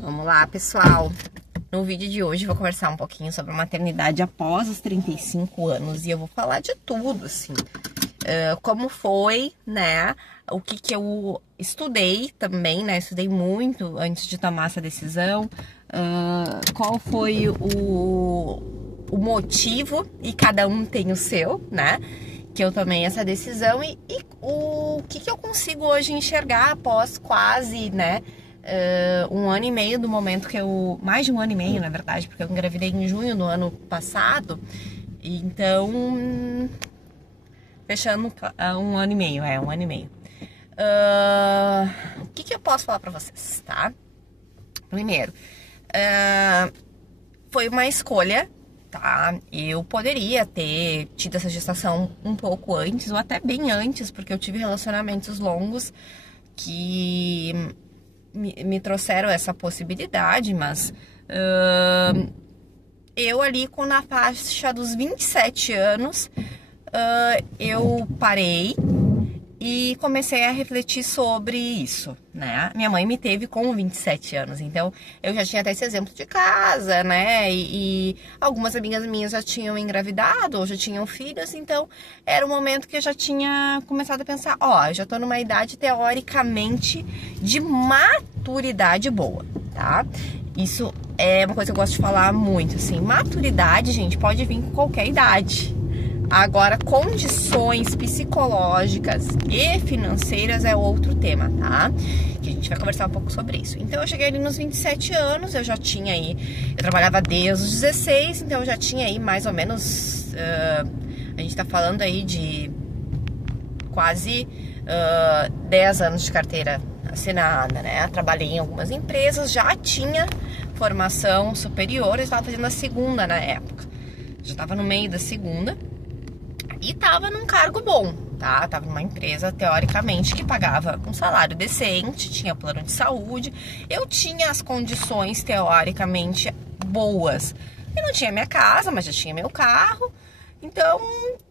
Vamos lá, pessoal. No vídeo de hoje eu vou conversar um pouquinho sobre a maternidade após os 35 anos e eu vou falar de tudo, assim. Como foi, né? O que eu estudei também, né? Estudei muito antes de tomar essa decisão. Qual foi o motivo, e cada um tem o seu, né? Que eu tomei essa decisão e o que eu consigo hoje enxergar após quase, né? 1 ano e meio do momento que eu... Mais de 1 ano e meio, na verdade, porque eu engravidei em junho do ano passado. Então... Fechando 1 ano e meio, 1 ano e meio. O que eu posso falar pra vocês, tá? Primeiro, foi uma escolha, tá? Eu poderia ter tido essa gestação um pouco antes, ou até bem antes, porque eu tive relacionamentos longos que me trouxeram essa possibilidade, mas eu ali na faixa dos 27 anos, eu parei e comecei a refletir sobre isso, né? Minha mãe me teve com 27 anos, então eu já tinha até esse exemplo de casa, né? E algumas amigas minhas já tinham engravidado ou já tinham filhos, então era o momento que eu já tinha começado a pensar, eu já tô numa idade teoricamente de maturidade boa, tá? Isso é uma coisa que eu gosto de falar muito, assim, maturidade, gente, pode vir com qualquer idade. Agora, condições psicológicas e financeiras é outro tema, tá? Que a gente vai conversar um pouco sobre isso. Então, eu cheguei ali nos 27 anos, eu já tinha aí... Eu trabalhava desde os 16, então eu já tinha aí mais ou menos... a gente tá falando aí de quase 10 anos de carteira assinada, né? Trabalhei em algumas empresas, já tinha formação superior, eu estava fazendo a segunda na época. Já estava no meio da segunda. E tava num cargo bom, tá? Tava numa empresa, teoricamente, que pagava um salário decente, tinha plano de saúde. Eu tinha as condições, teoricamente, boas. Eu não tinha minha casa, mas já tinha meu carro. Então,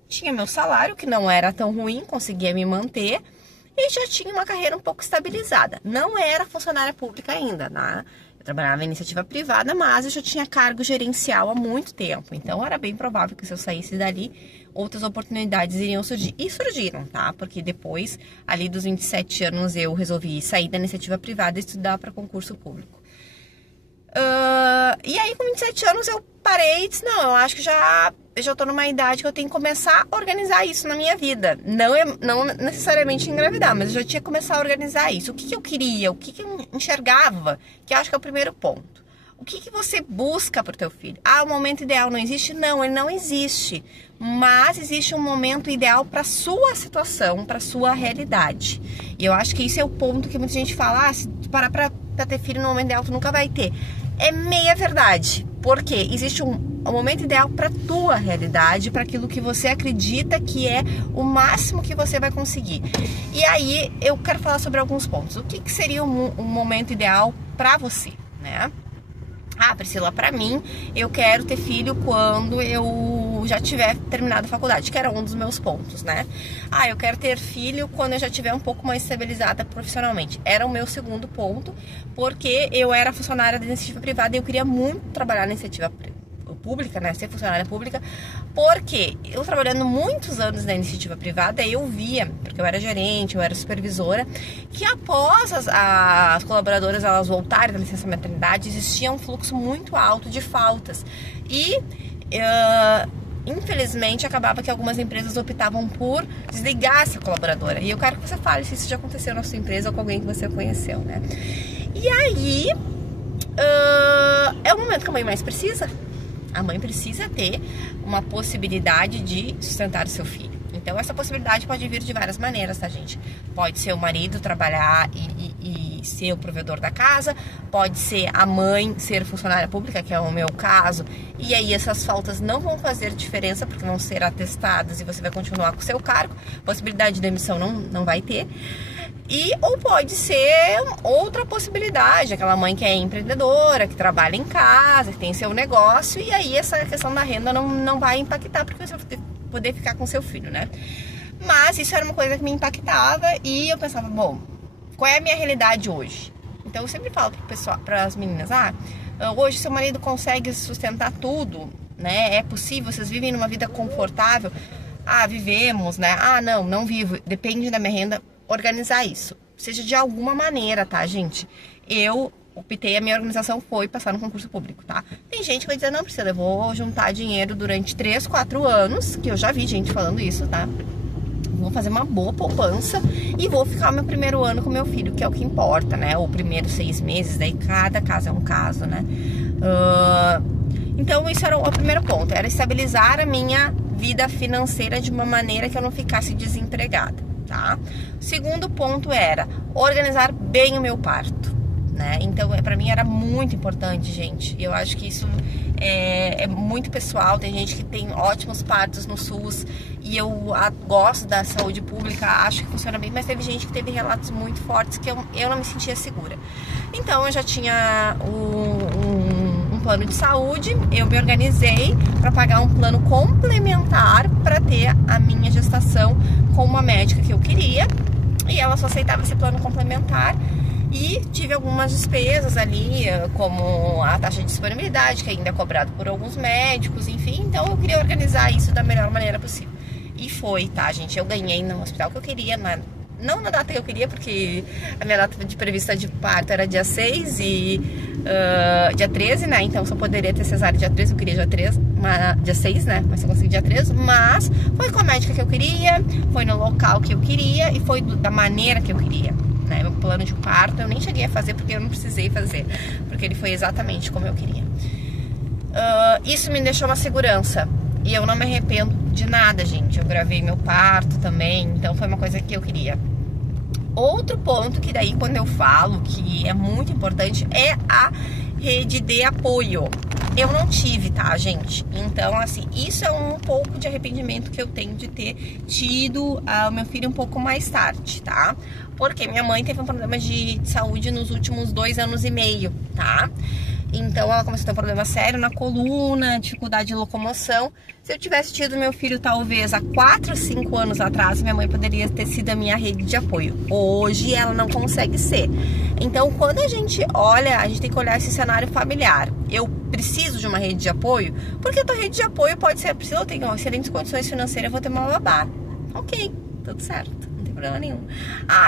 tinha meu salário, que não era tão ruim, conseguia me manter. E já tinha uma carreira um pouco estabilizada. Não era funcionária pública ainda, né? Eu trabalhava em iniciativa privada, mas eu já tinha cargo gerencial há muito tempo. Então, era bem provável que se eu saísse dali, outras oportunidades iriam surgir. E surgiram, tá? Porque depois, ali dos 27 anos, eu resolvi sair da iniciativa privada e estudar para concurso público. E aí, com 27 anos, eu parei e disse, não, eu acho que eu já tô numa idade que eu tenho que começar a organizar isso na minha vida. Não necessariamente engravidar, mas eu já tinha que começar a organizar isso. O que eu queria, o que eu enxergava, que eu acho que é o primeiro ponto. O que você busca pro teu filho? O momento ideal não existe? Não, ele não existe. Mas existe um momento ideal para sua situação, para sua realidade. E eu acho que isso é o ponto que muita gente fala, se tu parar pra ter filho no momento ideal, tu nunca vai ter. É meia verdade. Porque existe um momento ideal para tua realidade, para aquilo que você acredita que é o máximo que você vai conseguir. E aí eu quero falar sobre alguns pontos. O que seria um momento ideal para você, né? Priscila, pra mim, eu quero ter filho quando eu já tiver terminado a faculdade, que era um dos meus pontos, né? Eu quero ter filho quando eu já tiver um pouco mais estabilizada profissionalmente. Era o meu segundo ponto, porque eu era funcionária da iniciativa privada e eu queria muito trabalhar na iniciativa pública, né? Ser funcionária pública, porque eu trabalhando muitos anos na iniciativa privada, eu via, porque eu era gerente, eu era supervisora, que após as colaboradoras elas voltarem da licença maternidade, existia um fluxo muito alto de faltas. E infelizmente acabava que algumas empresas optavam por desligar essa colaboradora. E eu quero que você fale se isso já aconteceu na sua empresa ou com alguém que você conheceu, né? E aí é o momento que a mãe mais precisa. A mãe precisa ter uma possibilidade de sustentar o seu filho. Então, essa possibilidade pode vir de várias maneiras, tá, gente? Pode ser o marido trabalhar e ser o provedor da casa, pode ser a mãe ser funcionária pública, que é o meu caso, e aí essas faltas não vão fazer diferença, porque vão ser atestadas e você vai continuar com o seu cargo, possibilidade de demissão não vai ter. Ou pode ser outra possibilidade, aquela mãe que é empreendedora, que trabalha em casa, que tem seu negócio, e aí essa questão da renda não vai impactar, porque você vai poder ficar com seu filho, né? Mas isso era uma coisa que me impactava e eu pensava, bom, qual é a minha realidade hoje? Então eu sempre falo para as meninas, hoje seu marido consegue sustentar tudo, né? É possível, vocês vivem numa vida confortável? Vivemos, né? Não vivo, depende da minha renda, organizar isso. Seja de alguma maneira, tá, gente? Eu optei, a minha organização foi passar no concurso público, tá? Tem gente que vai dizer, não precisa, eu vou juntar dinheiro durante 3, 4 anos, que eu já vi gente falando isso, tá? Vou fazer uma boa poupança e vou ficar o meu primeiro ano com meu filho, que é o que importa, né? Ou primeiro 6 meses, daí cada caso é um caso, né? Então isso era o primeiro ponto, era estabilizar a minha vida financeira de uma maneira que eu não ficasse desempregada, tá? O segundo ponto era organizar bem o meu parto, né? Então, pra mim era muito importante, gente. Eu acho que isso é muito pessoal. Tem gente que tem ótimos partos no SUS e eu gosto da saúde pública, acho que funciona bem, mas teve gente que teve relatos muito fortes que eu não me sentia segura. Então, eu já tinha um plano de saúde, eu me organizei para pagar um plano complementar para ter a minha gestação com uma médica que eu queria, e ela só aceitava esse plano complementar. E tive algumas despesas ali, como a taxa de disponibilidade, que ainda é cobrado por alguns médicos, enfim. Então eu queria organizar isso da melhor maneira possível. E foi, tá, gente? Eu ganhei no hospital que eu queria, não na data que eu queria, porque a minha data de prevista de parto era dia 6 e dia 13, né? Então só poderia ter cesárea dia 13, eu queria dia 6, né? Mas eu consegui dia 13. Mas foi com a médica que eu queria, foi no local que eu queria e foi da maneira que eu queria. Né, meu plano de parto eu nem cheguei a fazer porque eu não precisei fazer, porque ele foi exatamente como eu queria. Isso me deixou uma segurança e eu não me arrependo de nada, gente. Eu gravei meu parto também, então foi uma coisa que eu queria. Outro ponto que daí quando eu falo que é muito importante é a rede de apoio. Eu não tive, tá, gente? Então, assim, isso é um pouco de arrependimento que eu tenho de ter tido o meu filho um pouco mais tarde, tá? Porque minha mãe teve um problema de saúde nos últimos 2 anos e meio, tá? Então ela começou a ter um problema sério na coluna, dificuldade de locomoção. Se eu tivesse tido meu filho talvez há 4, 5 anos atrás, minha mãe poderia ter sido a minha rede de apoio. Hoje ela não consegue ser. Então quando a gente olha, a gente tem que olhar esse cenário familiar. Eu preciso de uma rede de apoio, porque a tua rede de apoio pode ser, Priscila, eu tenho excelentes condições financeiras, eu vou ter uma babá. Ok, tudo certo. Problema nenhum.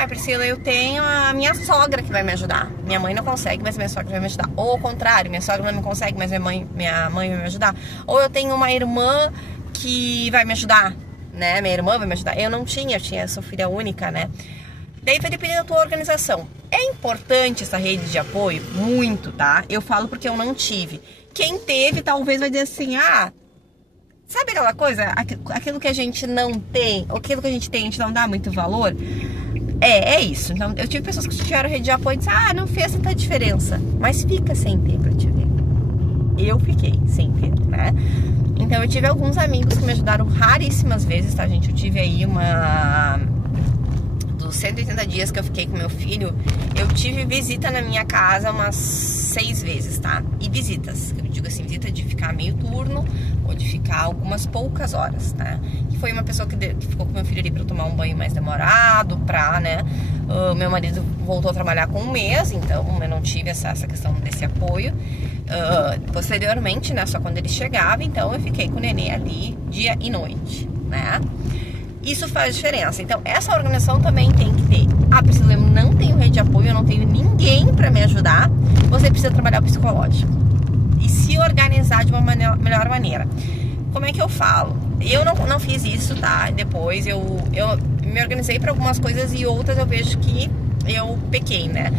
Priscila, eu tenho a minha sogra que vai me ajudar. Minha mãe não consegue, mas minha sogra vai me ajudar. Ou ao contrário, minha sogra não consegue, mas minha mãe vai me ajudar. Ou eu tenho uma irmã que vai me ajudar, né? Minha irmã vai me ajudar. Eu sou filha única, né? Daí vai depender da tua organização. É importante essa rede de apoio? Muito, tá? Eu falo porque eu não tive. Quem teve talvez vai dizer assim, sabe aquela coisa, aquilo que a gente não tem, ou aquilo que a gente tem, a gente não dá muito valor? É isso. Então, eu tive pessoas que tiveram rede de apoio e disseram, não fez tanta diferença. Mas fica sem ter pra te ver. Eu fiquei sem ter, né? Então, eu tive alguns amigos que me ajudaram raríssimas vezes, tá, gente? Eu tive aí dos 180 dias que eu fiquei com meu filho, eu tive visita na minha casa umas 6 vezes, tá? E visitas, eu digo assim, visita de ficar meio turno ou de ficar algumas poucas horas, né? E foi uma pessoa que ficou com meu filho ali pra eu tomar um banho mais demorado, né? Meu marido voltou a trabalhar com 1 mês, então eu não tive essa questão desse apoio. Posteriormente, né? Só quando ele chegava, então eu fiquei com o nenê ali dia e noite, né? Isso faz diferença. Então, essa organização também tem que ter. Priscila, eu não tenho rede de apoio, eu não tenho ninguém pra me ajudar. Você precisa trabalhar o psicológico e se organizar de uma melhor maneira. Como é que eu falo? Eu não fiz isso, tá? Depois eu me organizei pra algumas coisas e outras eu vejo que eu pequei, né?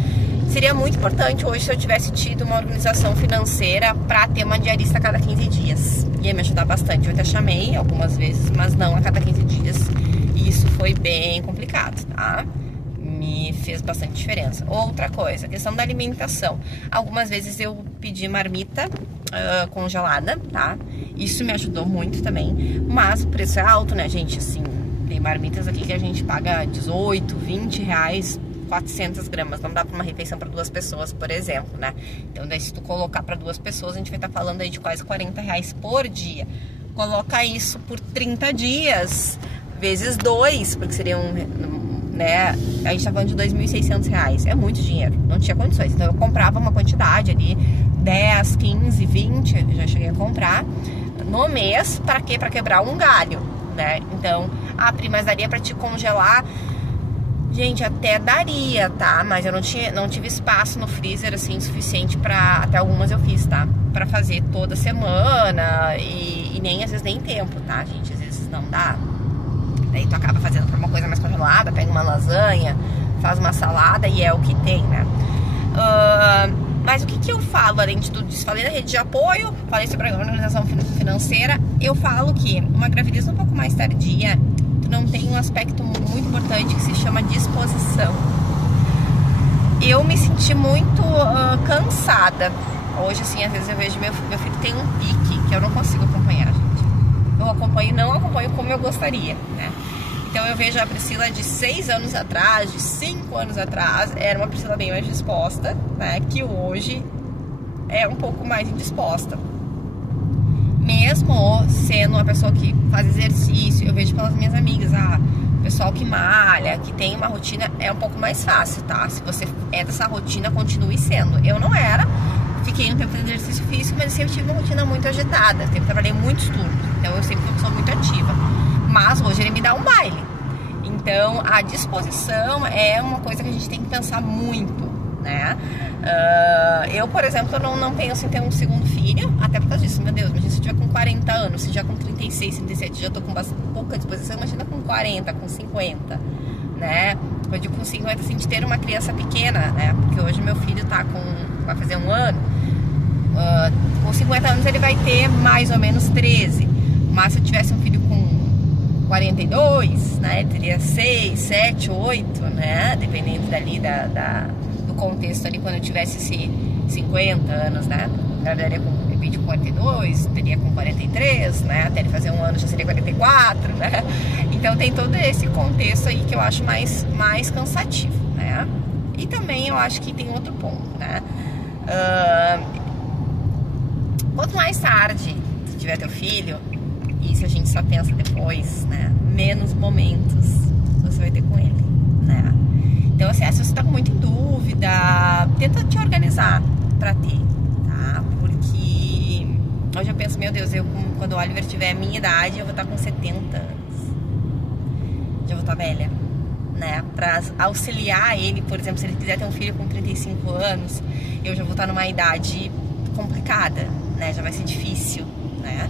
Seria muito importante hoje se eu tivesse tido uma organização financeira pra ter uma diarista a cada 15 dias. Ia me ajudar bastante. Eu até chamei algumas vezes, mas não a cada 15 dias. E isso foi bem complicado, tá? Me fez bastante diferença. Outra coisa, a questão da alimentação. Algumas vezes eu pedi marmita congelada, tá? Isso me ajudou muito também. Mas o preço é alto, né, gente? Assim, tem marmitas aqui que a gente paga 18, 20 reais, 400 gramas, não dá pra uma refeição para 2 pessoas, por exemplo, né? Então daí se tu colocar para 2 pessoas, a gente vai estar falando aí de quase 40 reais por dia. Coloca isso por 30 dias, vezes 2, porque seriam, né, a gente tá falando de R$2.600, é muito dinheiro, não tinha condições. Então eu comprava uma quantidade ali, 10, 15, 20, eu já cheguei a comprar no mês. Pra quê? Pra quebrar um galho, né? Então, Pri, mas daria pra te congelar? Gente, até daria, tá? Mas eu não tive espaço no freezer, assim, suficiente pra... Até algumas eu fiz, tá? Pra fazer toda semana e nem, às vezes, nem tempo, tá, gente? Às vezes não dá. Daí tu acaba fazendo pra uma coisa mais congelada, pega uma lasanha, faz uma salada e é o que tem, né? Mas o que eu falo, além de tudo isso? Falei da rede de apoio, falei sobre a organização financeira. Eu falo que uma gravidez um pouco mais tardia, tu não tem um aspecto muito importante que se chama disposição. Eu me senti muito cansada. Hoje, assim, às vezes eu vejo meu filho tem um pique que eu não consigo acompanhar, gente. Não acompanho como eu gostaria, né? Então eu vejo a Priscila de 6 anos atrás, de 5 anos atrás, era uma Priscila bem mais disposta, né? Que hoje é um pouco mais indisposta. Mesmo sendo uma pessoa que faz exercício, eu vejo pelas minhas amigas, o pessoal que malha, que tem uma rotina, é um pouco mais fácil, tá? Se você é dessa rotina, continue sendo. Eu não era, fiquei um tempo fazendo exercício físico, mas eu sempre tive uma rotina muito agitada. Eu trabalhei muitos turnos, então eu sempre fui uma pessoa muito ativa. Mas hoje ele me dá um baile. Então a disposição é uma coisa que a gente tem que pensar muito, né? Eu, por exemplo, não penso em ter um segundo filho, até por causa disso. Meu Deus, imagina se eu tiver com 40 anos, se já com 36, 37, já tô com pouca disposição, imagina com 40, com 50, né? Eu digo com 50, assim, de ter uma criança pequena, né? Porque hoje meu filho vai fazer 1 ano, com 50 anos ele vai ter mais ou menos 13, mas se eu tivesse um filho com 42, né, ele teria 6, 7, 8, né, dependendo dali do contexto ali, quando eu tivesse 50 anos, né, eu daria com, de repente, com 42, teria com 43, né, até ele fazer 1 ano já seria 44, né, então tem todo esse contexto aí que eu acho mais cansativo, né, e também eu acho que tem outro ponto, né, quanto mais tarde você tiver teu filho, isso a gente só pensa depois, né? Menos momentos você vai ter com ele, né? Então, assim, se você tá muito em dúvida, tenta te organizar pra ter, tá? Porque hoje eu penso, meu Deus, quando o Oliver tiver a minha idade, eu vou estar com 70 anos. Já vou estar velha, né? Pra auxiliar ele, por exemplo, se ele quiser ter um filho com 35 anos, eu já vou estar numa idade complicada, né? Já vai ser difícil, né?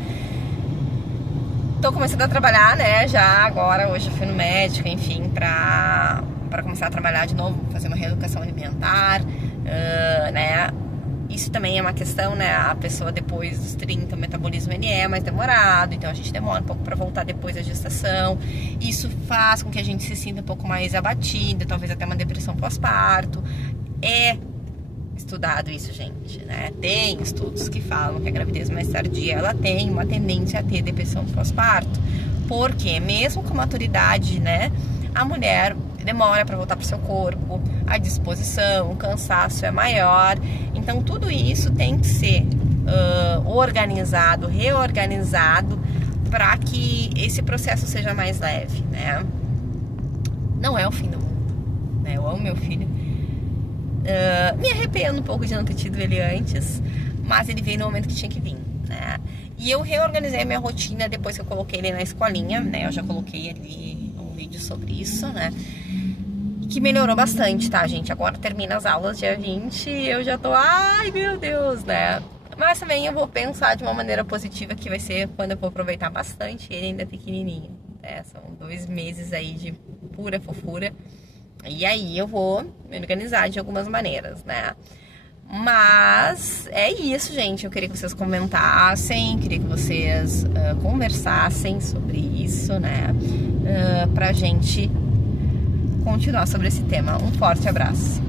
Tô começando a trabalhar, né, já agora, hoje eu fui no médico, enfim, pra começar a trabalhar de novo, fazer uma reeducação alimentar, né, isso também é uma questão, né, a pessoa depois dos 30, o metabolismo ele é mais demorado, então a gente demora um pouco pra voltar depois da gestação, isso faz com que a gente se sinta um pouco mais abatida, talvez até uma depressão pós-parto, estudado isso, gente, né? Tem estudos que falam que a gravidez mais tardia, ela tem uma tendência a ter depressão pós-parto, porque mesmo com maturidade, né, a mulher demora para voltar pro seu corpo, a disposição, o cansaço é maior, então tudo isso tem que ser organizado, reorganizado para que esse processo seja mais leve, né? Não é o fim do mundo, né? Eu amo meu filho. Me arrependo um pouco de não ter tido ele antes, mas ele veio no momento que tinha que vir, né? E eu reorganizei a minha rotina depois que eu coloquei ele na escolinha, né? Eu já coloquei ali um vídeo sobre isso, né? Que melhorou bastante, tá, gente? Agora termina as aulas dia 20 e eu já tô, ai meu Deus, né? Mas também eu vou pensar de uma maneira positiva, que vai ser quando eu vou aproveitar bastante ele ainda pequenininho, né? São 2 meses aí de pura fofura. E aí eu vou me organizar de algumas maneiras, né? Mas é isso, gente. Eu queria que vocês comentassem, queria que vocês conversassem sobre isso, né? Pra gente continuar sobre esse tema. Um forte abraço.